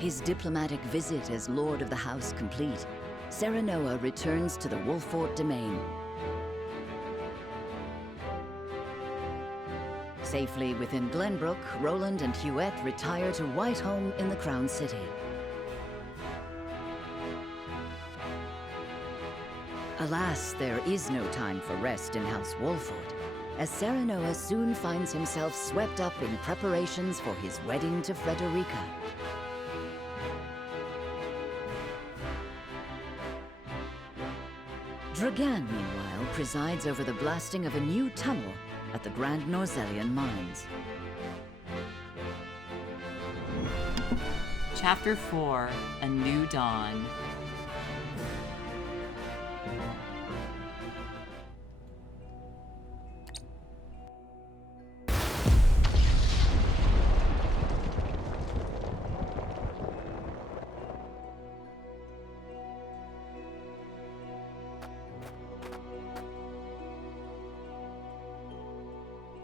His diplomatic visit as Lord of the House complete, Serenoa returns to the Wolfort domain. Safely within Glenbrook, Roland and Huette retire to Whiteholm in the Crown City. Alas, there is no time for rest in House Wolfort, as Serenoa soon finds himself swept up in preparations for his wedding to Frederica. Dragan, meanwhile, presides over the blasting of a new tunnel at the Grand Norzelian Mines. Chapter 4, A New Dawn.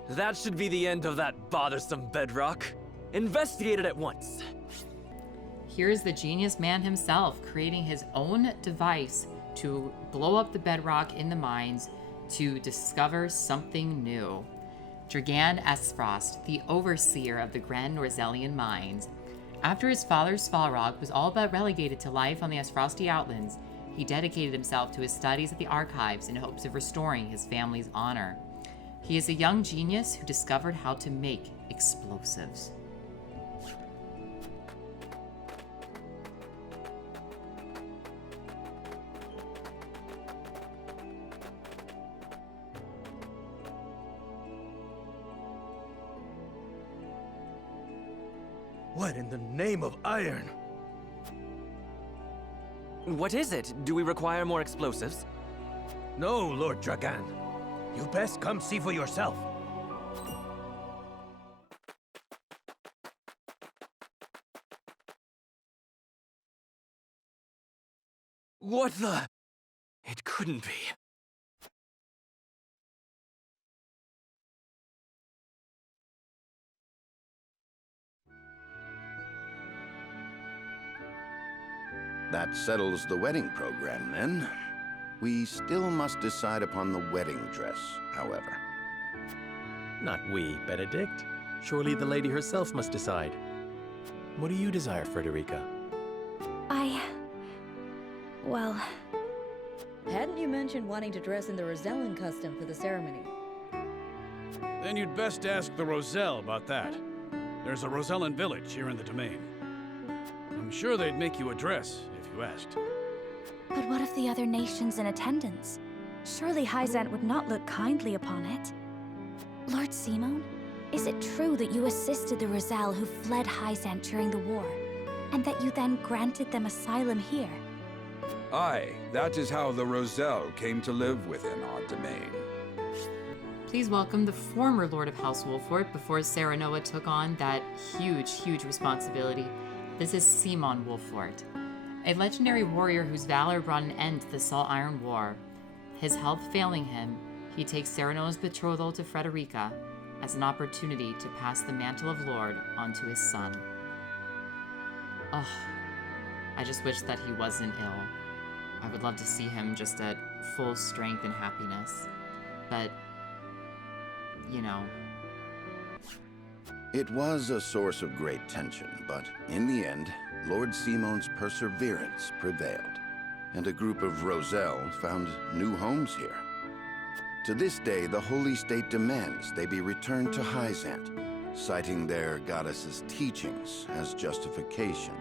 That should be the end of that bothersome bedrock. Investigate it at once. Here's the genius man himself creating his own device to blow up the bedrock in the mines to discover something new. Dragan Esfrost, the overseer of the Grand Norzelian Mines. After his father Svalrog was all but relegated to life on the Esfrosti Outlands, he dedicated himself to his studies at the archives in hopes of restoring his family's honor. He is a young genius who discovered how to make explosives. What in the name of iron? What is it? Do we require more explosives? No, Lord Dragan. You best come see for yourself. What the? It couldn't be. That settles the wedding program, then. We still must decide upon the wedding dress, however. Not we, Benedict. Surely the lady herself must decide. What do you desire, Frederica? Well... Hadn't you mentioned wanting to dress in the Rosellan custom for the ceremony? Then you'd best ask the Roselle about that. There's a Rosellan village here in the domain. I'm sure they'd make you a dress if you asked. But what of the other nations in attendance? Surely Hyzant would not look kindly upon it. Lord Simon, is it true that you assisted the Roselle who fled Hyzant during the war, and that you then granted them asylum here? Aye, that is how the Roselle came to live within our domain. Please welcome the former Lord of House Wolfort before Serenoa took on that huge responsibility. This is Simon Wolfort, a legendary warrior whose valor brought an end to the Salt Iron War. His health failing him, he takes Serenoa's betrothal to Frederica as an opportunity to pass the mantle of Lord onto his son. Oh, I just wish that he wasn't ill. I would love to see him just at full strength and happiness. But, you know. It was a source of great tension, but in the end, Lord Simon's perseverance prevailed, and a group of Roselle found new homes here. To this day, the Holy State demands they be returned to Hyzant, citing their goddess's teachings as justification.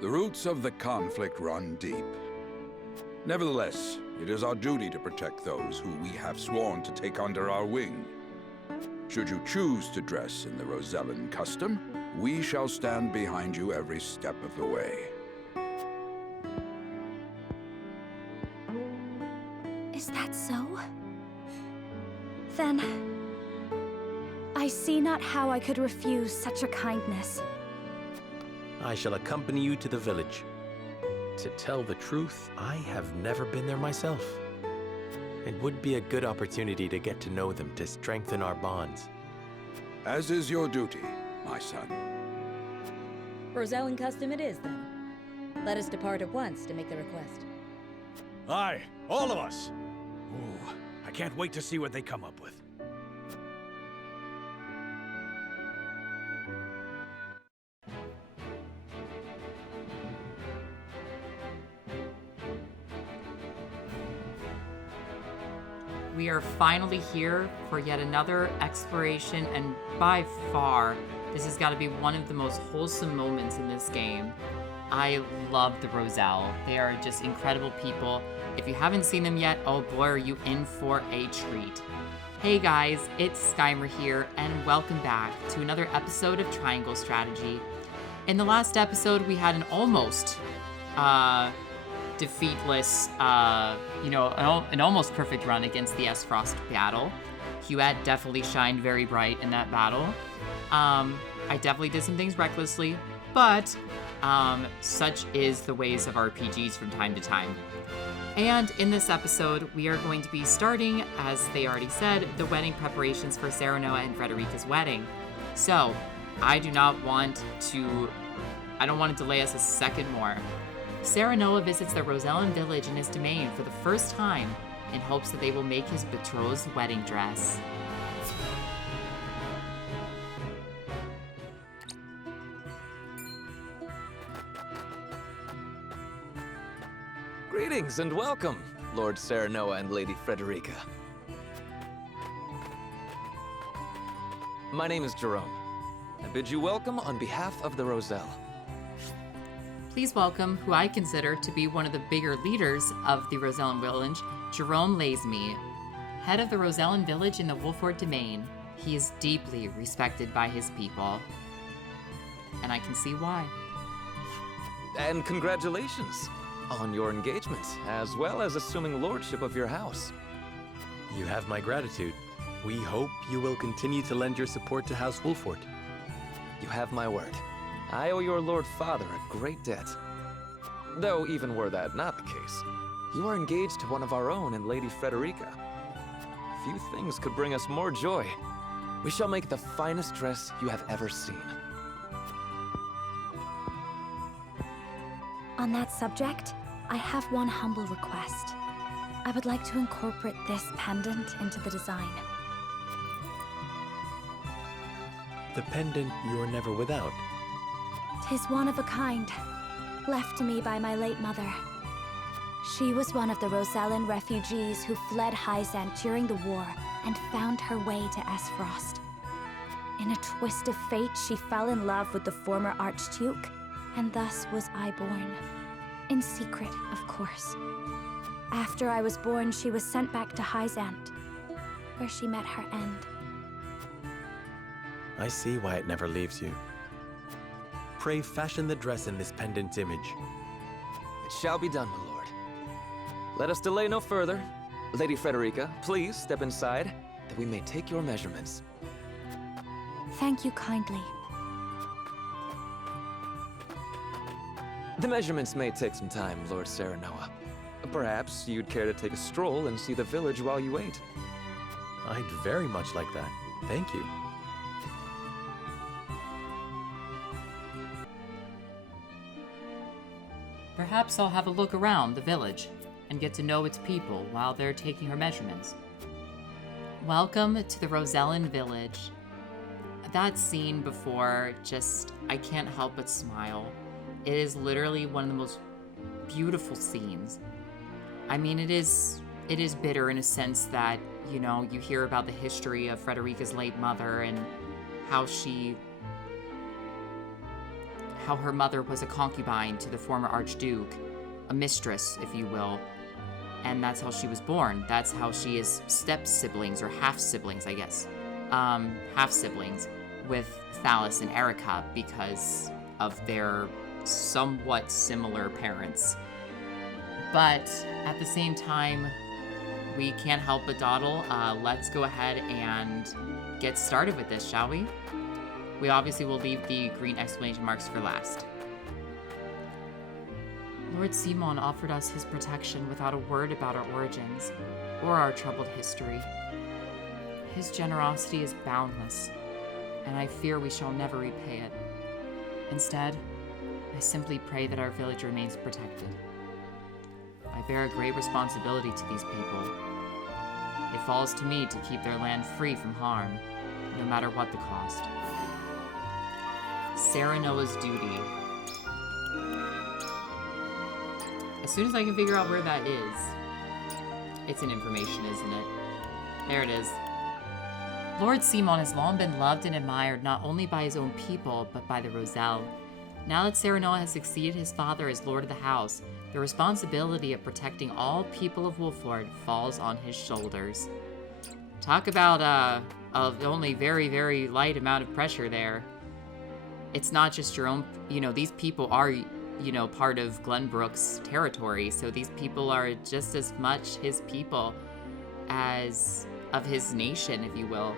The roots of the conflict run deep. Nevertheless, it is our duty to protect those who we have sworn to take under our wing. Should you choose to dress in the Rosellan custom, we shall stand behind you every step of the way. Is that so? Then... I see not how I could refuse such a kindness. I shall accompany you to the village. To tell the truth, I have never been there myself. It would be a good opportunity to get to know them to strengthen our bonds. As is your duty, my son. Rosellan custom it is, then. Let us depart at once to make the request. Aye, all of us. Ooh, I can't wait to see what they come up with. We are finally here for yet another exploration, and by far, this has got to be one of the most wholesome moments in this game. I love the Roselle. They are just incredible people. If you haven't seen them yet, oh boy, are you in for a treat. Hey guys, it's Skymer here, and welcome back to another episode of Triangle Strategy. In the last episode, we had an almost defeatless, an almost perfect run against the S-Frost battle. Huette definitely shined very bright in that battle. I definitely did some things recklessly, but such is the ways of RPGs from time to time. And in this episode, we are going to be starting, as they already said, the wedding preparations for Serenoa and Frederica's wedding. So, I don't want to delay us a second more. Serenoa visits the Norzelian village in his domain for the first time in hopes that they will make his betrothed's wedding dress. Greetings and welcome, Lord Serenoa and Lady Frederica. My name is Jerome. I bid you welcome on behalf of the Roselle. Please welcome who I consider to be one of the bigger leaders of the Norzelian village, Jerome Lazenby, head of the Norzelian village in the Wolford domain. He is deeply respected by his people, and I can see why. And congratulations on your engagement, as well as assuming lordship of your house. You have my gratitude. We hope you will continue to lend your support to House Wolford. You have my word. I owe your Lord Father a great debt. Though even were that not the case, you are engaged to one of our own in Lady Frederica. Few things could bring us more joy. We shall make the finest dress you have ever seen. On that subject, I have one humble request. I would like to incorporate this pendant into the design. The pendant you're never without. 'Tis one of a kind, left to me by my late mother. She was one of the Norzelian refugees who fled Hyzant during the war and found her way to S-Frost. In a twist of fate, she fell in love with the former Archduke, and thus was I born. In secret, of course. After I was born, she was sent back to Hyzant, where she met her end. I see why it never leaves you. Pray fashion the dress in this pendant image. It shall be done, my lord. Let us delay no further. Lady Frederica, please step inside, that we may take your measurements. Thank you kindly. The measurements may take some time, Lord Serenoa. Perhaps you'd care to take a stroll and see the village while you wait. I'd very much like that. Thank you. Perhaps I'll have a look around the village and get to know its people while they're taking her measurements. Welcome to the Norzelian village. That scene before, I can't help but smile. It is literally one of the most beautiful scenes. I mean, it is bitter in a sense that, you hear about the history of Frederica's late mother and how her mother was a concubine to the former Archduke, a mistress, if you will. And that's how she was born. That's how she is step-siblings, or half-siblings, I guess. Half-siblings with Thalys and Erica because of their somewhat similar parents. But at the same time, we can't help but dawdle. Let's go ahead and get started with this, shall we? We obviously will leave the green exclamation marks for last. Lord Simon offered us his protection without a word about our origins or our troubled history. His generosity is boundless, and I fear we shall never repay it. Instead, I simply pray that our village remains protected. I bear a great responsibility to these people. It falls to me to keep their land free from harm, no matter what the cost. Serenoa's duty. As soon as I can figure out where that is, it's an information, isn't it? There it is. Lord Simon has long been loved and admired not only by his own people, but by the Roselle. Now that Serenoa has succeeded his father as Lord of the House, the responsibility of protecting all people of Wolford falls on his shoulders. Talk about, only very, very light amount of pressure there. It's not just your own, these people are, part of Glenbrook's territory, so these people are just as much his people as of his nation, if you will,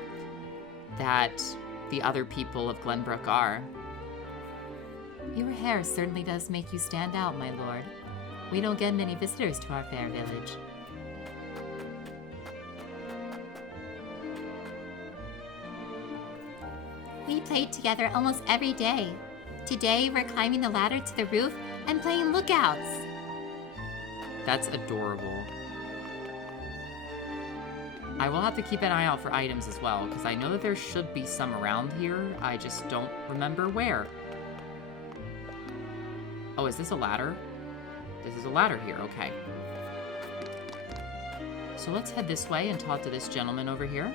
that the other people of Glenbrook are. Your hair certainly does make you stand out, my lord. We don't get many visitors to our fair village. We played together almost every day. Today, we're climbing the ladder to the roof and playing lookouts. That's adorable. I will have to keep an eye out for items as well, because I know that there should be some around here. I just don't remember where. Oh, is this a ladder? This is a ladder here, okay. So let's head this way and talk to this gentleman over here.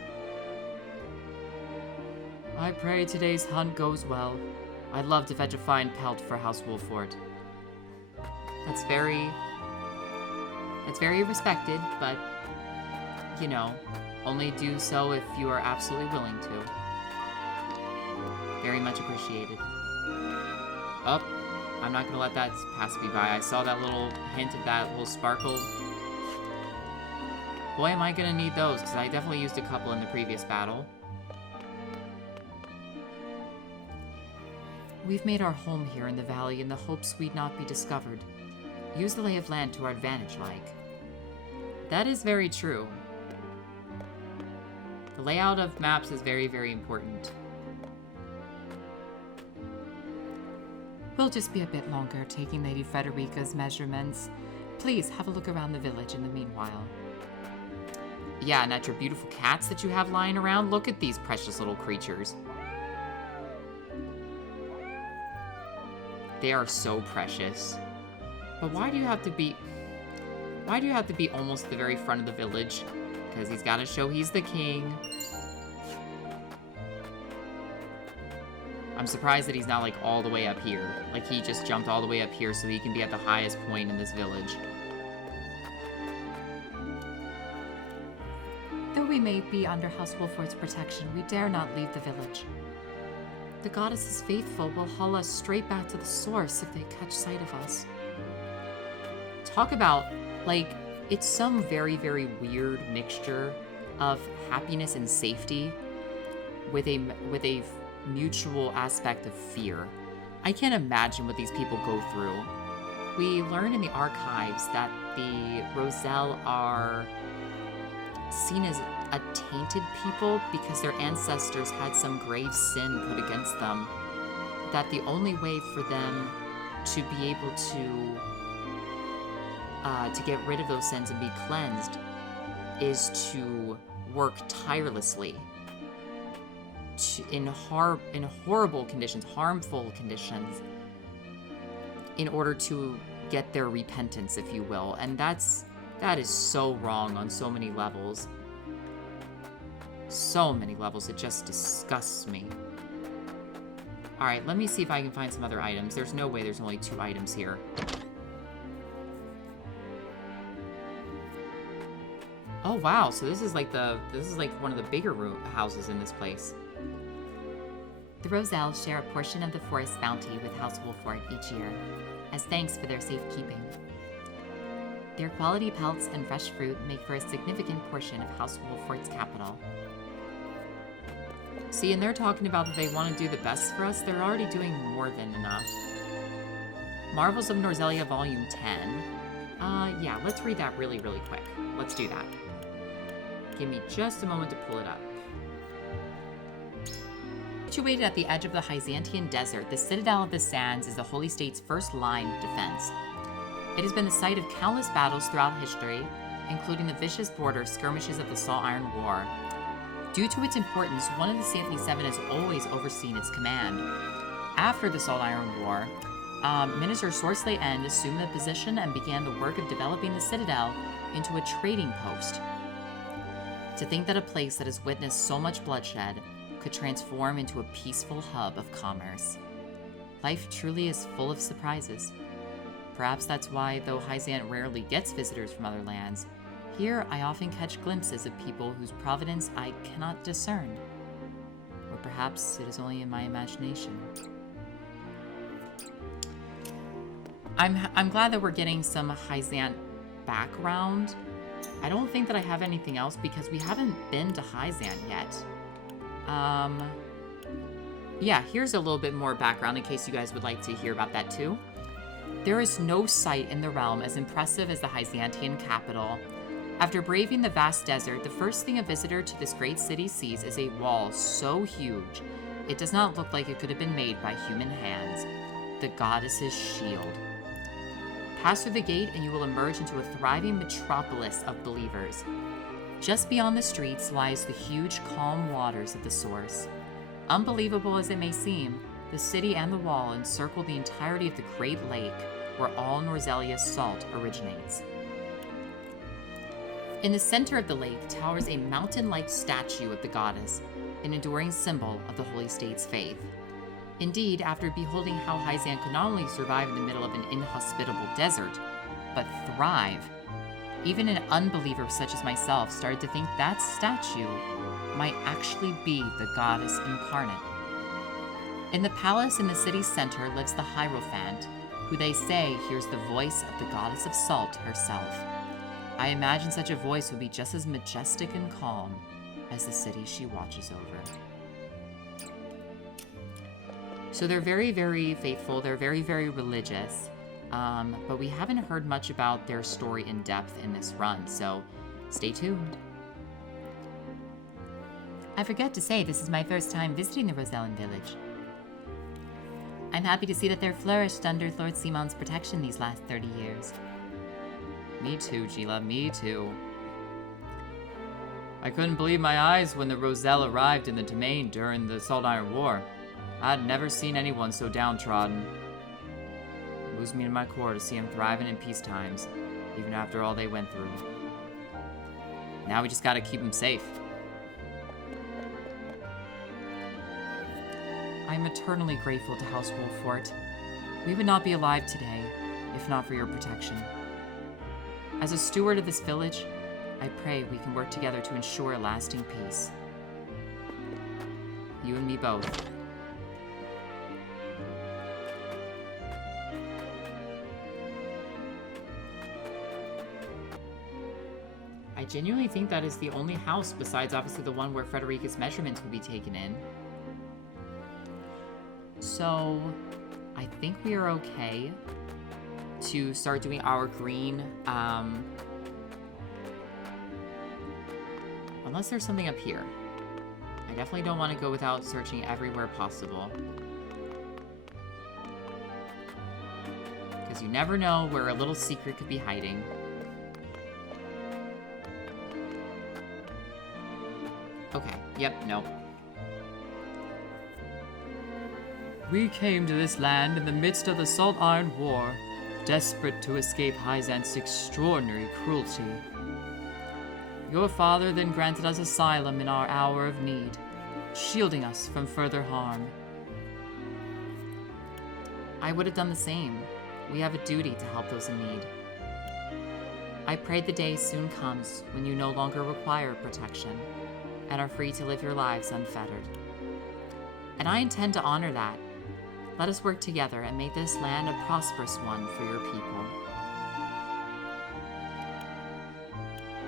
I pray today's hunt goes well. I'd love to fetch a fine pelt for House Wolford. That's very respected, but, only do so if you are absolutely willing to. Very much appreciated. Oh, I'm not gonna let that pass me by. I saw that little hint of that little sparkle. Boy, am I gonna need those, because I definitely used a couple in the previous battle. We've made our home here in the valley in the hopes we'd not be discovered. Use the lay of land to our advantage, like. That is very true. The layout of maps is very, very important. We'll just be a bit longer taking Lady Frederica's measurements. Please have a look around the village in the meanwhile. Yeah, and at your beautiful cats that you have lying around, look at these precious little creatures. They are so precious. But why do you have to be almost the very front of the village? Because he's got to show he's the king. I'm surprised that he's not, like, all the way up here. Like, he just jumped all the way up here so he can be at the highest point in this village. Though we may be under House Wolford's protection, we dare not leave the village. The goddesses faithful will haul us straight back to the source if they catch sight of us. Talk about, like, it's some very, very weird mixture of happiness and safety with a mutual aspect of fear. I can't imagine what these people go through. We learn in the archives that the Roselle are seen as a tainted people because their ancestors had some grave sin put against them, that the only way for them to be able to get rid of those sins and be cleansed is to work tirelessly in horrible conditions, harmful conditions, in order to get their repentance, if you will. And that is so wrong on so many levels. So many levels, it just disgusts me. Alright, let me see if I can find some other items. There's no way there's only 2 items here. Oh wow, so this is like one of the bigger houses in this place. The Roselles share a portion of the forest bounty with House Wolford each year, as thanks for their safekeeping. Their quality pelts and fresh fruit make for a significant portion of House Wolford's capital. See, and they're talking about that they want to do the best for us. They're already doing more than enough. Marvels of Norzelia Volume 10. Yeah, let's read that really, really quick. Let's do that. Give me just a moment to pull it up. Situated at the edge of the Hyzantian desert, the Citadel of the Sands is the Holy State's first line of defense. It has been the site of countless battles throughout history, including the vicious border skirmishes of the Salt Iron War. Due to its importance, one of the Saintly Seven has always overseen its command. After the Salt Iron War, Minister Sorsley End assumed the position and began the work of developing the Citadel into a trading post. To think that a place that has witnessed so much bloodshed could transform into a peaceful hub of commerce. Life truly is full of surprises. Perhaps that's why, though Hyzant rarely gets visitors from other lands, here I often catch glimpses of people whose providence I cannot discern. Or perhaps it is only in my imagination. I'm glad that we're getting some Hyzant background. I don't think that I have anything else because we haven't been to Hyzant yet. Yeah, here's a little bit more background in case you guys would like to hear about that too. There is no site in the realm as impressive as the Hyzantian capital. After braving the vast desert, the first thing a visitor to this great city sees is a wall so huge, it does not look like it could have been made by human hands. The goddess's shield. Pass through the gate and you will emerge into a thriving metropolis of believers. Just beyond the streets lies the huge, calm waters of the source. Unbelievable as it may seem, the city and the wall encircle the entirety of the Great Lake, where all Norzelia's salt originates. In the center of the lake towers a mountain-like statue of the goddess, an enduring symbol of the Holy State's faith. Indeed, after beholding how Hyzant could not only survive in the middle of an inhospitable desert, but thrive, even an unbeliever such as myself started to think that statue might actually be the goddess incarnate. In the palace in the city's center lives the Hierophant, who they say hears the voice of the goddess of salt herself. I imagine such a voice would be just as majestic and calm as the city she watches over. So they're very, very faithful. They're very, very religious. But we haven't heard much about their story in depth in this run, so stay tuned. I forgot to say this is my first time visiting the Rosellan village. I'm happy to see that they're flourished under Lord Simon's protection these last 30 years. Me too, Gila, me too. I couldn't believe my eyes when the Roselle arrived in the domain during the Salt Iron War. I'd never seen anyone so downtrodden. It moves me to my core to see them thriving in peace times, even after all they went through. Now we just gotta keep them safe. I'm eternally grateful to House Wolffort. We would not be alive today if not for your protection. As a steward of this village, I pray we can work together to ensure a lasting peace. You and me both. I genuinely think that is the only house, besides obviously the one where Frederica's measurements would be taken in. So, I think we are okay to start doing our green, unless there's something up here. I definitely don't want to go without searching everywhere possible. Because you never know where a little secret could be hiding. Okay, yep, nope. We came to this land in the midst of the Salt Iron War, desperate to escape Hyzant's extraordinary cruelty. Your father then granted us asylum in our hour of need, shielding us from further harm. I would have done the same. We have a duty to help those in need. I pray the day soon comes when you no longer require protection and are free to live your lives unfettered. And I intend to honor that. Let us work together and make this land a prosperous one for your people.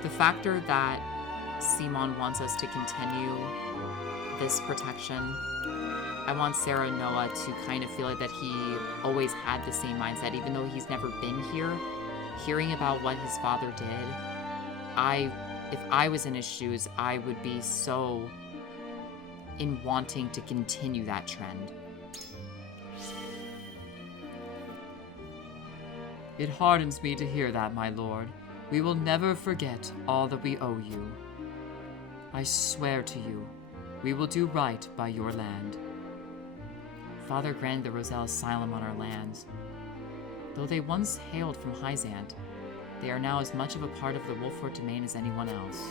The factor that Simon wants us to continue this protection, I want Serenoa to kind of feel like that he always had the same mindset, even though he's never been here. Hearing about what his father did, if I was in his shoes, I would be so in wanting to continue that trend. It hardens me to hear that, my lord. We will never forget all that we owe you. I swear to you, we will do right by your land. Father granted the Roselle asylum on our lands. Though they once hailed from Hyzant, they are now as much of a part of the Wolfort domain as anyone else.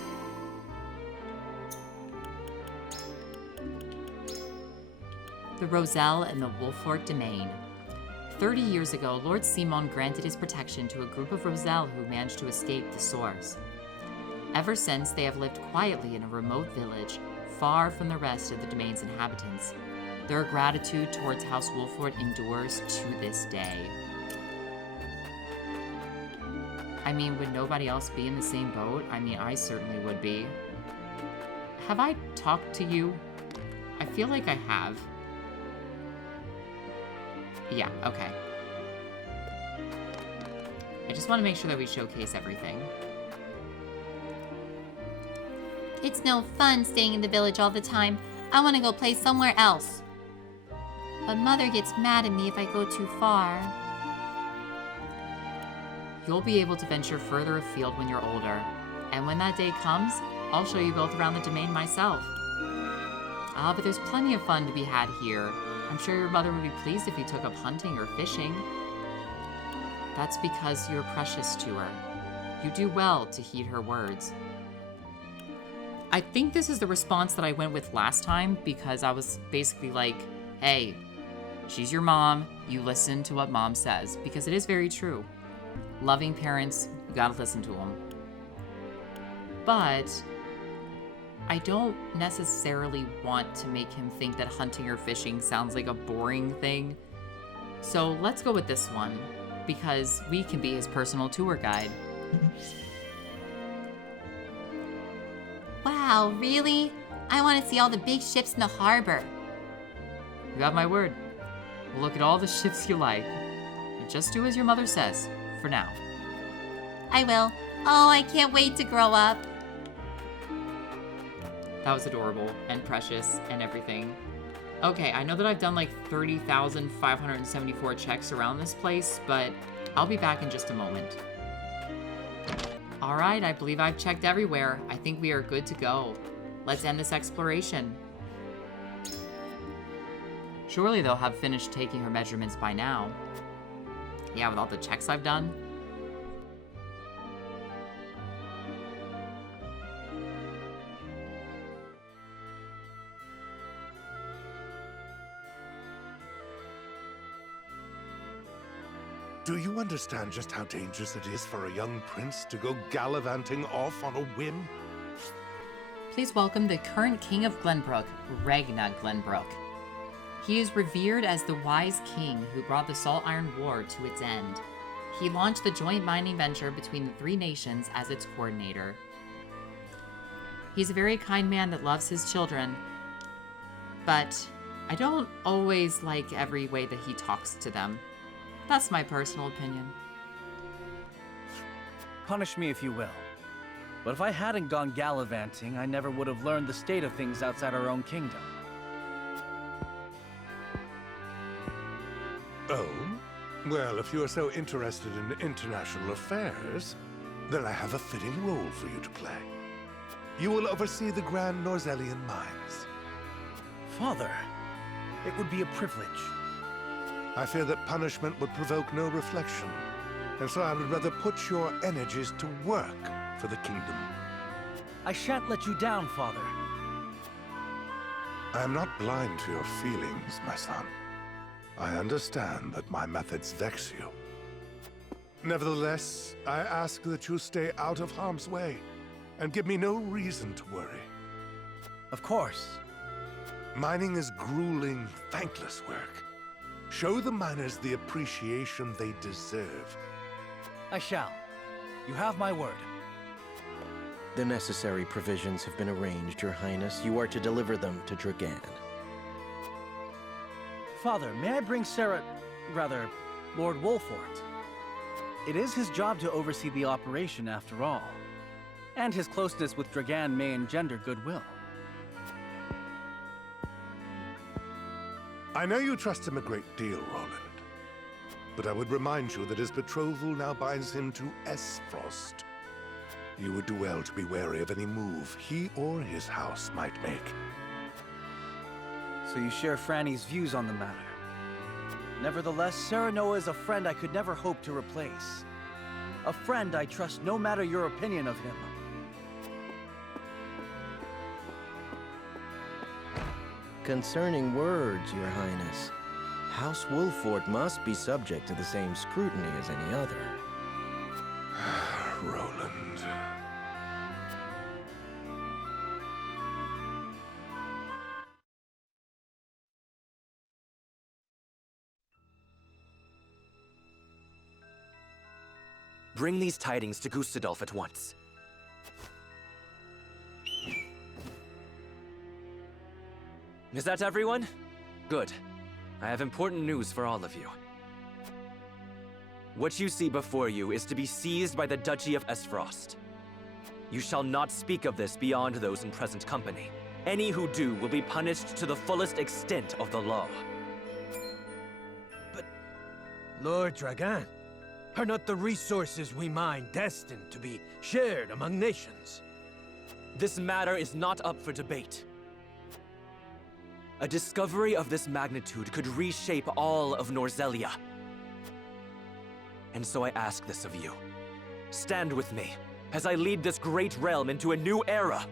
The Roselle and the Wolfort domain. 30 years ago, Lord Simon granted his protection to a group of Roselle who managed to escape the swords. Ever since, they have lived quietly in a remote village, far from the rest of the domain's inhabitants. Their gratitude towards House Wolfort endures to this day. I mean, would nobody else be in the same boat? I mean, I certainly would be. Have I talked to you? I feel like I have. Yeah, okay. I just want to make sure that we showcase everything. It's no fun staying in the village all the time. I want to go play somewhere else. But Mother gets mad at me if I go too far. You'll be able to venture further afield when you're older. And when that day comes, I'll show you both around the domain myself. But there's plenty of fun to be had here. I'm sure your mother would be pleased if you took up hunting or fishing. That's because you're precious to her. You do well to heed her words. I think this is the response that I went with last time, because I was basically like, hey, she's your mom, you listen to what mom says, because it is very true. Loving parents, you gotta listen to them. But I don't necessarily want to make him think that hunting or fishing sounds like a boring thing. So let's go with this one, because we can be his personal tour guide. Wow, really? I want to see all the big ships in the harbor. You have my word. We'll look at all the ships you like. But just do as your mother says, for now. I will. Oh, I can't wait to grow up. That was adorable and precious and everything. Okay, I know that I've done like 30,574 checks around this place, but I'll be back in just a moment. All right, I believe I've checked everywhere. I think we are good to go. Let's end this exploration. Surely they'll have finished taking her measurements by now. Yeah, with all the checks I've done. Do you understand just how dangerous it is for a young prince to go gallivanting off on a whim? Please welcome the current king of Glenbrook, Ragnar Glenbrook. He is revered as the wise king who brought the Salt Iron War to its end. He launched the joint mining venture between the three nations as its coordinator. He's a very kind man that loves his children, but I don't always like every way that he talks to them. That's my personal opinion. Punish me if you will. But if I hadn't gone gallivanting, I never would have learned the state of things outside our own kingdom. Oh? Well, if you are so interested in international affairs, then I have a fitting role for you to play. You will oversee the Grand Norzelian Mines. Father, it would be a privilege. I fear that punishment would provoke no reflection, and so I would rather put your energies to work for the kingdom. I shan't let you down, Father. I am not blind to your feelings, my son. I understand that my methods vex you. Nevertheless, I ask that you stay out of harm's way, and give me no reason to worry. Of course. Mining is grueling, thankless work. Show the miners the appreciation they deserve. I shall. You have my word. The necessary provisions have been arranged, Your Highness. You are to deliver them to Dragan. Father, may I bring Lord Wolfort? It is his job to oversee the operation after all. And his closeness with Dragan may engender goodwill. I know you trust him a great deal, Roland. But I would remind you that his betrothal now binds him to Esfrost. You would do well to be wary of any move he or his house might make. So you share Franny's views on the matter. Nevertheless, Serenoa is a friend I could never hope to replace. A friend I trust no matter your opinion of him. Concerning words, Your Highness, House Wolfort must be subject to the same scrutiny as any other. Roland. Bring these tidings to Gustadolf at once. Is that everyone? Good. I have important news for all of you. What you see before you is to be seized by the Duchy of Esfrost. You shall not speak of this beyond those in present company. Any who do will be punished to the fullest extent of the law. But, Lord Dragan, are not the resources we mine destined to be shared among nations? This matter is not up for debate. A discovery of this magnitude could reshape all of Norzelia. And so I ask this of you. Stand with me as I lead this great realm into a new era.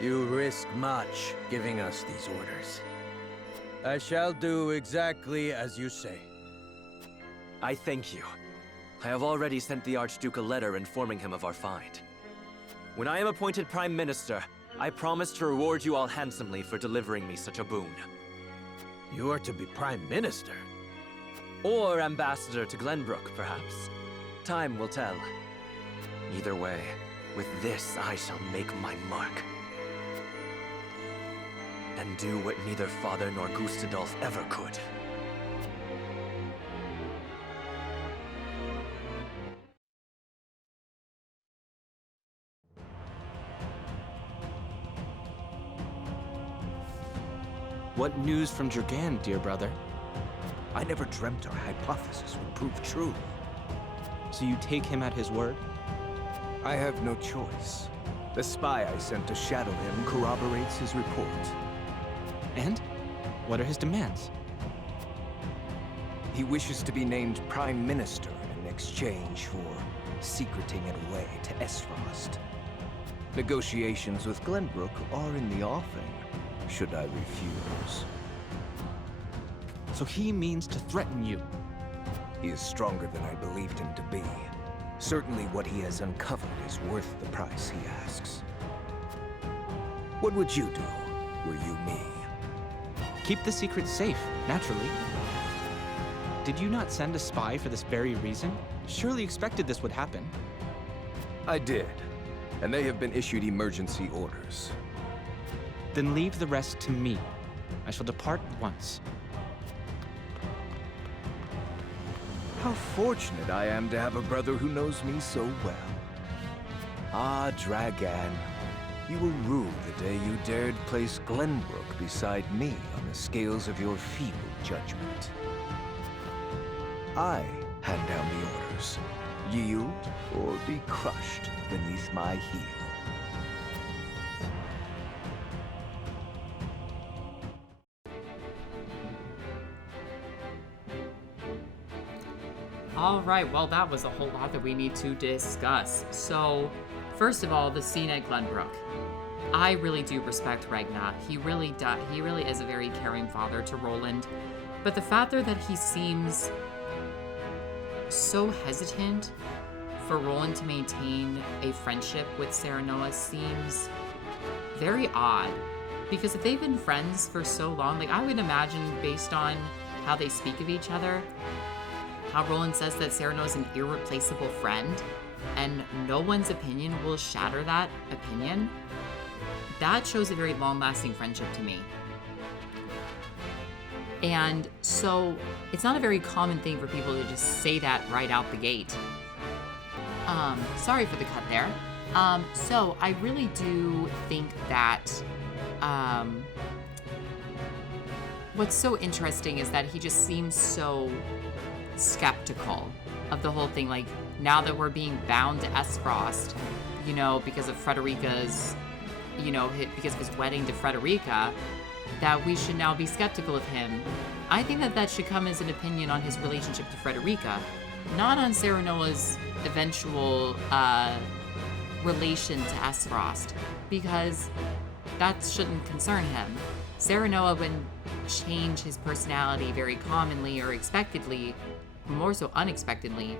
You risk much giving us these orders. I shall do exactly as you say. I thank you. I have already sent the Archduke a letter informing him of our find. When I am appointed Prime Minister, I promise to reward you all handsomely for delivering me such a boon. You are to be Prime Minister? Or Ambassador to Glenbrook, perhaps. Time will tell. Either way, with this I shall make my mark. And do what neither Father nor Gustadolf ever could. What news from Dragan, dear brother? I never dreamt our hypothesis would prove true. So you take him at his word? I have no choice. The spy I sent to shadow him corroborates his report. And? What are his demands? He wishes to be named Prime Minister in exchange for secreting it away to Esfrost. Negotiations with Glenbrook are in the offing, should I refuse. So he means to threaten you? He is stronger than I believed him to be. Certainly what he has uncovered is worth the price he asks. What would you do, were you me? Keep the secret safe, naturally. Did you not send a spy for this very reason? Surely expected this would happen. I did, and they have been issued emergency orders. Then leave the rest to me. I shall depart at once. How fortunate I am to have a brother who knows me so well. Ah, Dragan, you will rue the day you dared place Glenbrook beside me on the scales of your feeble judgment. I hand down the orders. Yield or be crushed beneath my heel. All right, well, that was a whole lot that we need to discuss. So, first of all, the scene at Glenbrook. I really do respect Ragnar. He really does. He really is a very caring father to Roland. But the fact that he seems so hesitant for Roland to maintain a friendship with Serenoa seems very odd. Because if they've been friends for so long, like I would imagine based on how they speak of each other, how Roland says that Serenoa is an irreplaceable friend, and no one's opinion will shatter that opinion. That shows a very long-lasting friendship to me. And so, it's not a very common thing for people to just say that right out the gate. Sorry for the cut there. So, I really do think that what's so interesting is that he just seems so skeptical of the whole thing. Like, now that we're being bound to Esfrost, you know, because of Frederica's, you know, because of his wedding to Frederica, that we should now be skeptical of him. I think that that should come as an opinion on his relationship to Frederica, not on Serenoa's eventual relation to Esfrost, because that shouldn't concern him. Serenoa would change his personality very commonly or expectedly, more so unexpectedly,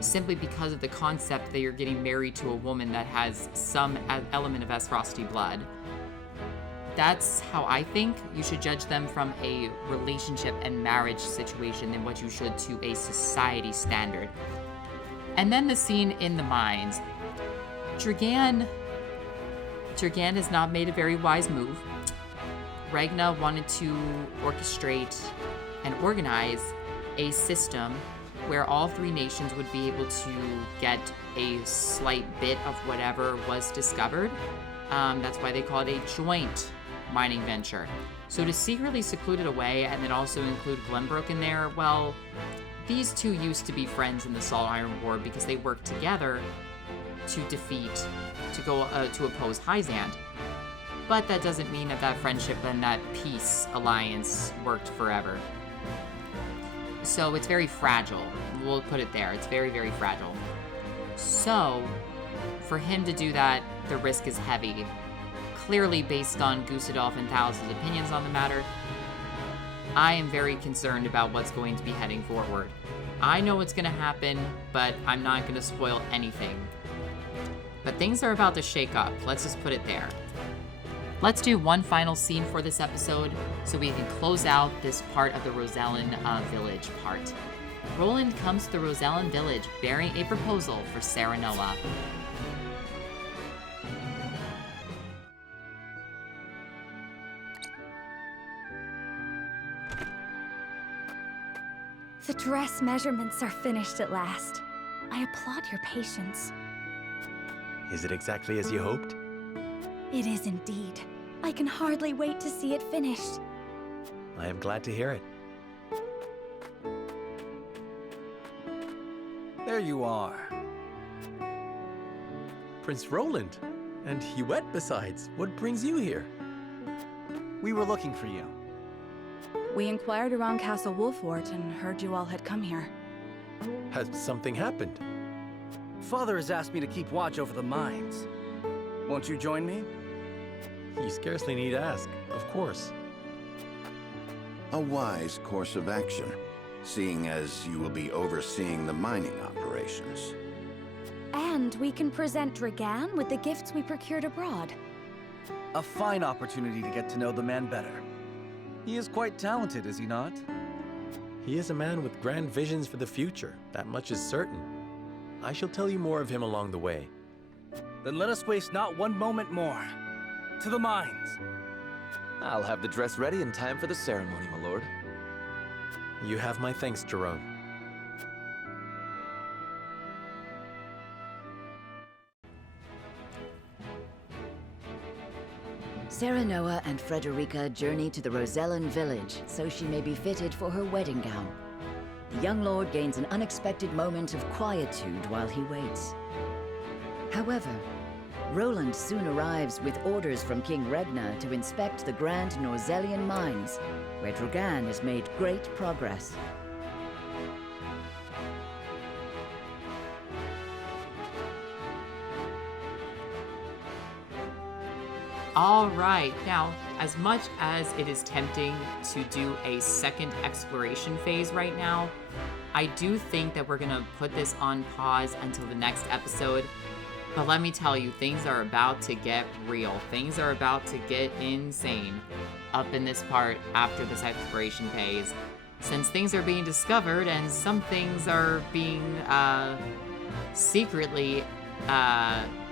simply because of the concept that you're getting married to a woman that has some element of Esfrosty blood. That's how I think you should judge them from a relationship and marriage situation than what you should to a society standard. And then the scene in the mines. Dragan has not made a very wise move. Regna wanted to orchestrate and organize a system where all three nations would be able to get a slight bit of whatever was discovered. That's why they call it a joint mining venture. So to secretly seclude it away and then also include Glenbrook in there, well, these two used to be friends in the Salt Iron War because they worked together to oppose Hyzant. But that doesn't mean that friendship and that peace alliance worked forever. So it's very fragile. We'll put it there. It's very, very fragile. So for him to do that, the risk is heavy. Clearly based on Gusadolf and Thalos' opinions on the matter, I am very concerned about what's going to be heading forward. I know what's going to happen, but I'm not going to spoil anything. But things are about to shake up. Let's just put it there. Let's do one final scene for this episode so we can close out this part of the Rosellan village part. Roland comes to the Rosellan village bearing a proposal for Serenoa. The dress measurements are finished at last. I applaud your patience. Is it exactly as you hoped? It is indeed. I can hardly wait to see it finished. I am glad to hear it. There you are. Prince Roland. And Huette besides. What brings you here? We were looking for you. We inquired around Castle Wolfort and heard you all had come here. Has something happened? Father has asked me to keep watch over the mines. Won't you join me? You scarcely need ask, of course. A wise course of action, seeing as you will be overseeing the mining operations. And we can present Dragan with the gifts we procured abroad. A fine opportunity to get to know the man better. He is quite talented, is he not? He is a man with grand visions for the future, that much is certain. I shall tell you more of him along the way. Then let us waste not one moment more. To the mines. I'll have the dress ready in time for the ceremony, my lord. You have my thanks, Jerome. Serenoa and Frederica journey to the Rosellan village so she may be fitted for her wedding gown. The young lord gains an unexpected moment of quietude while he waits. However, Roland soon arrives with orders from King Regna to inspect the Grand Norzelian Mines, where Dragan has made great progress. All right, now, as much as it is tempting to do a second exploration phase right now, I do think that we're gonna put this on pause until the next episode. But let me tell you, things are about to get real. Things are about to get insane up in this part after this exploration phase. Since things are being discovered and some things are being secretly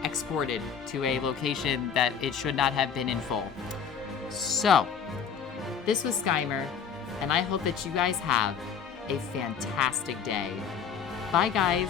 exported to a location that it should not have been in full. So, this was Skymer, and I hope that you guys have a fantastic day. Bye, guys.